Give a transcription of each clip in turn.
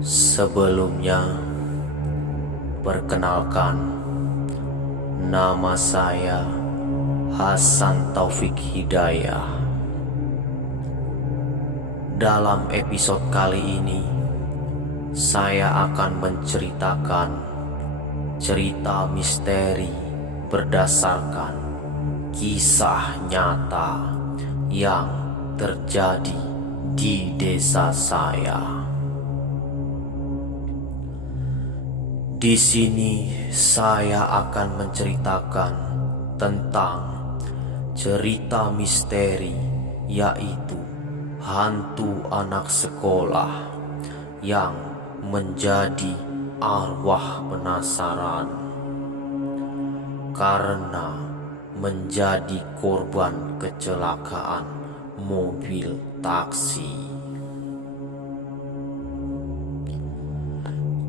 Sebelumnya, perkenalkan, nama saya Hasan Taufik Hidayah. Dalam episode kali ini, saya akan menceritakan cerita misteri berdasarkan kisah nyata yang terjadi di desa saya. Di sini saya akan menceritakan tentang cerita misteri, yaitu hantu anak sekolah yang menjadi arwah penasaran karena menjadi korban kecelakaan mobil taksi.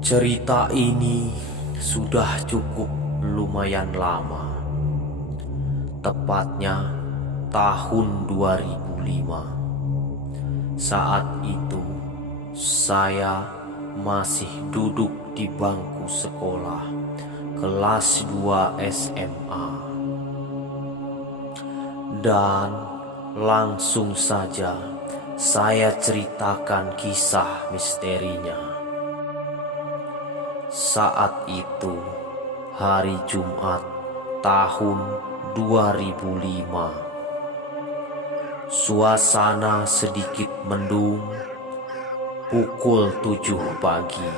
Cerita ini sudah cukup lumayan lama, tepatnya tahun 2005. Saat itu saya masih duduk di bangku sekolah kelas 2 SMA. Dan langsung saja saya ceritakan kisah misterinya. Saat itu hari Jumat tahun 2005. Suasana sedikit mendung, pukul 7 pagi.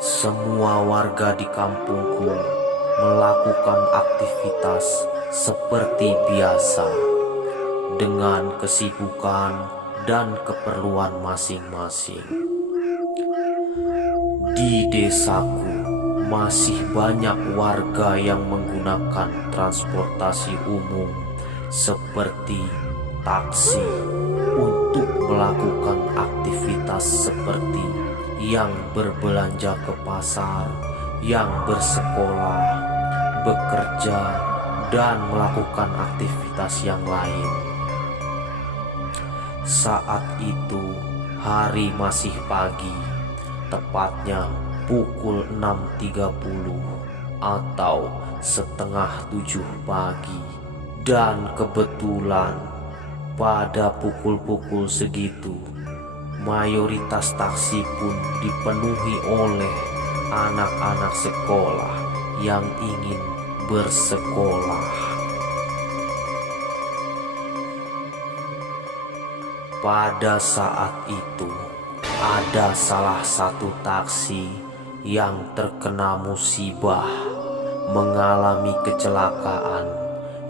Semua warga di kampungku melakukan aktivitas seperti biasa dengan kesibukan dan keperluan masing-masing. Di desaku masih banyak warga yang menggunakan transportasi umum seperti taksi untuk melakukan aktivitas seperti yang berbelanja ke pasar, yang bersekolah, bekerja, dan melakukan aktivitas yang lain. Saat itu hari masih pagi, tepatnya pukul 6.30 atau setengah 7 pagi. Dan kebetulan pada pukul-pukul segitu, mayoritas taksi pun dipenuhi oleh anak-anak sekolah yang ingin bersekolah. Pada saat itu, ada salah satu taksi yang terkena musibah, mengalami kecelakaan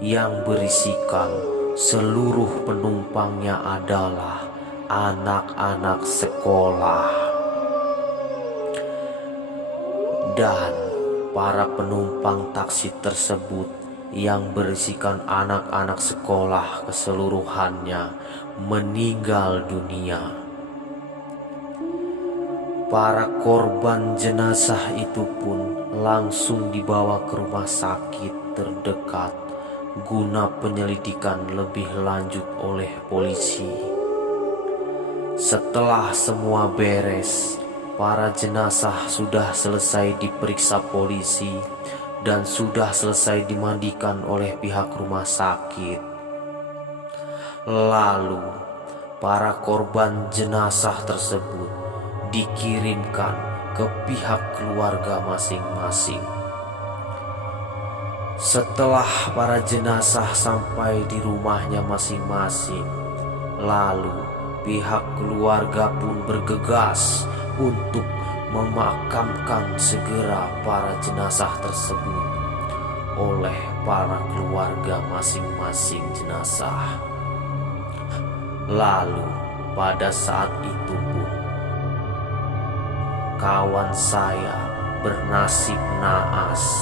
yang berisikan seluruh penumpangnya adalah anak-anak sekolah. Dan para penumpang taksi tersebut yang berisikan anak-anak sekolah keseluruhannya meninggal dunia. Para korban jenazah itu pun langsung dibawa ke rumah sakit terdekat guna penyelidikan lebih lanjut oleh polisi. Setelah semua beres, para jenazah sudah selesai diperiksa polisi dan sudah selesai dimandikan oleh pihak rumah sakit. Lalu, para korban jenazah tersebut dikirimkan ke pihak keluarga masing-masing. Setelah para jenazah sampai di rumahnya masing-masing, lalu pihak keluarga pun bergegas untuk memakamkan segera para jenazah tersebut oleh para keluarga masing-masing jenazah. Lalu pada saat itu pun kawan saya bernasib naas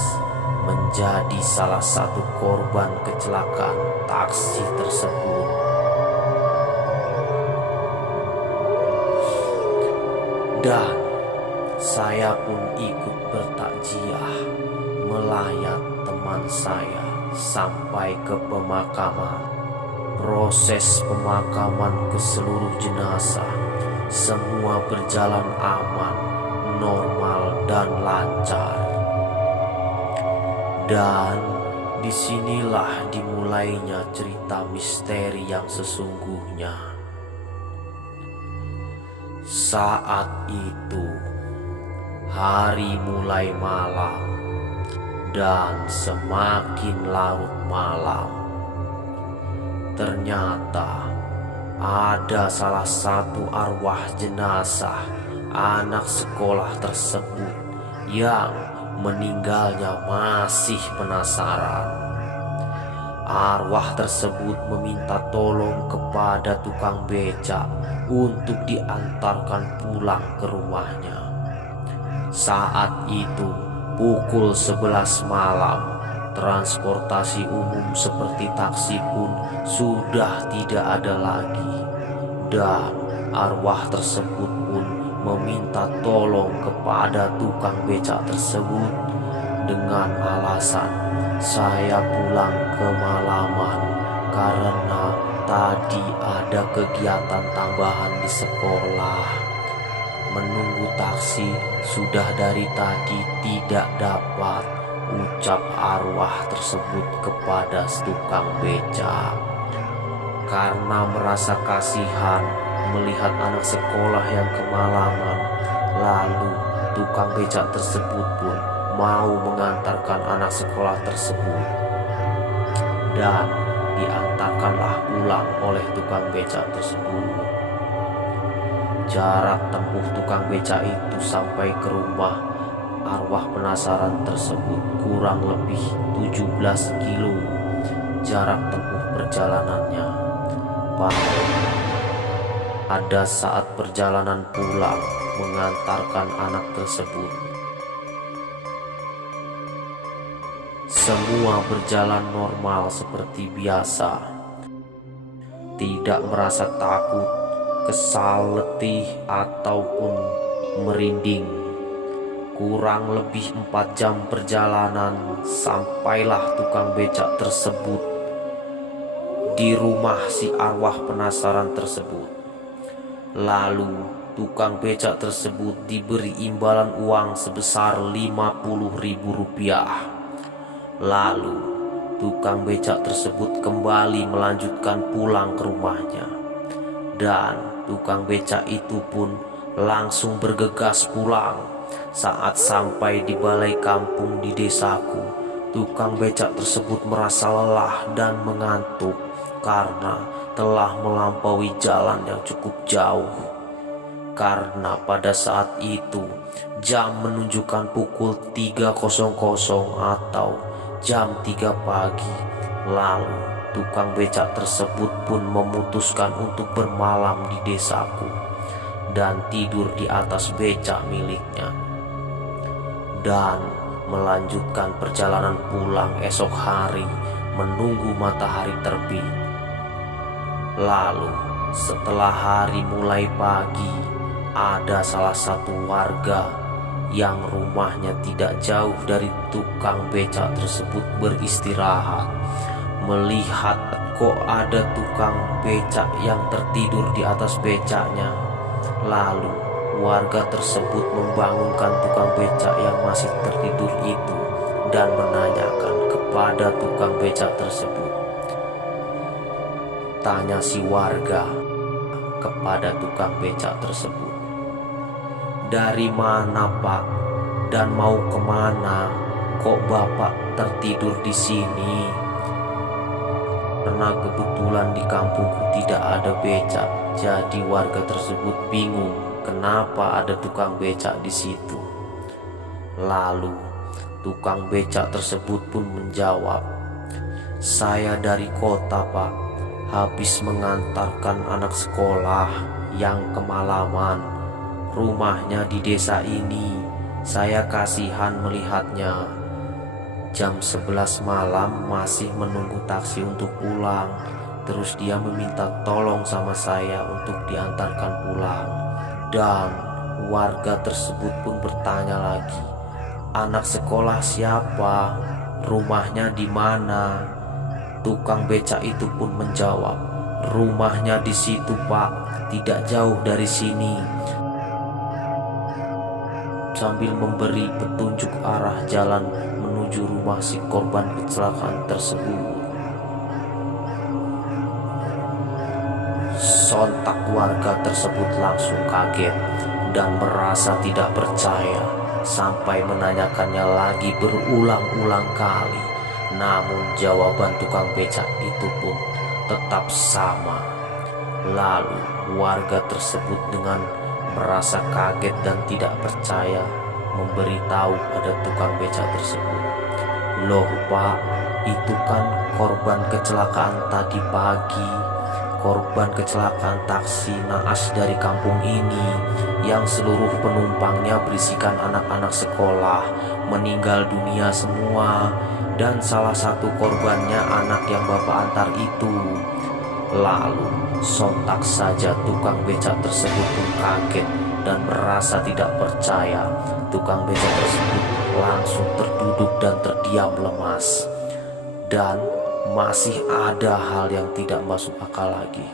menjadi salah satu korban kecelakaan taksi tersebut. Dan saya pun ikut bertakziah melayat teman saya sampai ke pemakaman. Proses pemakaman ke seluruh jenazah semua berjalan aman, normal, dan lancar. Dan disinilah dimulainya cerita misteri yang sesungguhnya. Saat itu, hari mulai malam dan semakin larut malam. Ternyata ada salah satu arwah jenazah anak sekolah tersebut yang meninggalnya masih penasaran. Arwah tersebut meminta tolong kepada tukang becak untuk diantarkan pulang ke rumahnya. Saat itu pukul 11 malam, transportasi umum seperti taksi pun sudah tidak ada lagi. Dan arwah tersebut pun meminta tolong kepada tukang becak tersebut dengan alasan, "Saya pulang kemalaman karena tadi ada kegiatan tambahan di sekolah. Menunggu taksi sudah dari tadi tidak dapat," ucap arwah tersebut kepada tukang becak. Karena merasa kasihan melihat anak sekolah yang kemalaman, lalu tukang becak tersebut pun mau mengantarkan anak sekolah tersebut. Dan diantarkanlah pulang oleh tukang becak tersebut. Jarak tempuh tukang becak itu sampai ke rumah arwah penasaran tersebut kurang lebih 17 kilo jarak tempuh perjalanannya. Pada saat perjalanan pulang mengantarkan anak tersebut, semua berjalan normal seperti biasa. Tidak merasa takut, kesal, letih, ataupun merinding. Kurang lebih 4 jam perjalanan sampailah tukang becak tersebut di rumah si arwah penasaran tersebut. Lalu tukang becak tersebut diberi imbalan uang sebesar Rp50.000. Lalu tukang becak tersebut kembali melanjutkan pulang ke rumahnya. Dan tukang becak itu pun langsung bergegas pulang. Saat sampai di balai kampung di desaku, tukang becak tersebut merasa lelah dan mengantuk karena telah melampaui jalan yang cukup jauh. Karena pada saat itu jam menunjukkan pukul 3.00 atau jam 3 pagi. Lalu tukang becak tersebut pun memutuskan untuk bermalam di desaku dan tidur di atas becak miliknya, dan melanjutkan perjalanan pulang esok hari menunggu matahari terbit. Lalu setelah hari mulai pagi, ada salah satu warga yang rumahnya tidak jauh dari tukang becak tersebut beristirahat. Melihat kok ada tukang becak yang tertidur di atas becaknya, lalu warga tersebut membangunkan tukang becak yang masih tertidur itu dan menanyakan kepada tukang becak tersebut. Tanya si warga kepada tukang becak tersebut, "Dari mana, Pak? Dan mau kemana? Kok Bapak tertidur di sini?" Karena kebetulan di kampungku tidak ada becak, jadi warga tersebut bingung kenapa ada tukang becak di situ. Lalu tukang becak tersebut pun menjawab, "Saya dari kota, Pak, habis mengantarkan anak sekolah yang kemalaman. Rumahnya di desa ini. Saya kasihan melihatnya. Jam 11 malam masih menunggu taksi untuk pulang. Terus dia meminta tolong sama saya untuk diantarkan pulang." Dan warga tersebut pun bertanya lagi, "Anak sekolah siapa? Rumahnya di mana?" Tukang becak itu pun menjawab, Rumahnya di situ, Pak, tidak jauh dari sini. Sambil memberi petunjuk arah jalan menuju rumah si korban kecelakaan tersebut. Sontak warga tersebut langsung kaget dan merasa tidak percaya sampai menanyakannya lagi berulang-ulang kali. Namun jawaban tukang becak itu pun tetap sama. Lalu warga tersebut dengan merasa kaget dan tidak percaya memberitahu pada tukang becak tersebut, "Loh Pak, itu kan korban kecelakaan tadi pagi. Korban kecelakaan taksi naas dari kampung ini yang seluruh penumpangnya berisikan anak-anak sekolah, meninggal dunia semua, dan salah satu korbannya anak yang Bapak antar itu." Lalu sontak saja tukang becak tersebut pun kaget dan merasa tidak percaya. Tukang becak tersebut langsung terduduk dan terdiam lemas. Dan masih ada hal yang tidak masuk akal lagi.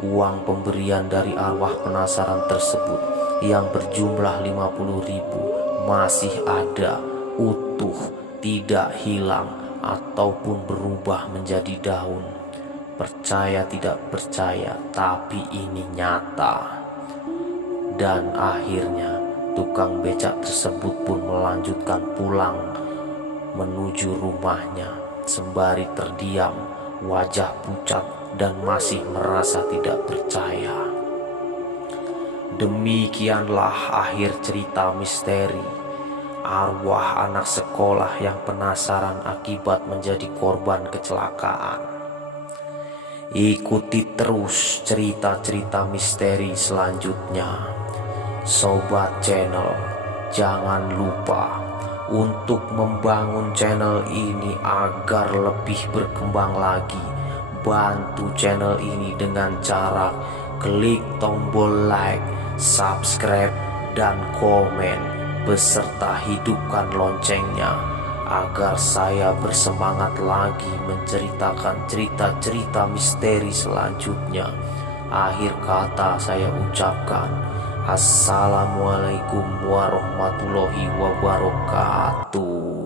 Uang pemberian dari arwah penasaran tersebut yang berjumlah 50.000 masih ada, utuh, tidak hilang ataupun berubah menjadi daun. Percaya tidak percaya, tapi ini nyata. Dan akhirnya tukang becak tersebut pun melanjutkan pulang menuju rumahnya sembari terdiam, wajah pucat dan masih merasa tidak percaya. Demikianlah akhir cerita misteri arwah anak sekolah yang penasaran akibat menjadi korban kecelakaan. Ikuti terus cerita-cerita misteri selanjutnya. Sobat channel, jangan lupa untuk membangun channel ini agar lebih berkembang lagi. Bantu channel ini dengan cara klik tombol like, subscribe, dan komen, beserta hidupkan loncengnya agar saya bersemangat lagi menceritakan cerita-cerita misteri selanjutnya. Akhir kata saya ucapkan, Assalamualaikum warahmatullahi wabarakatuh.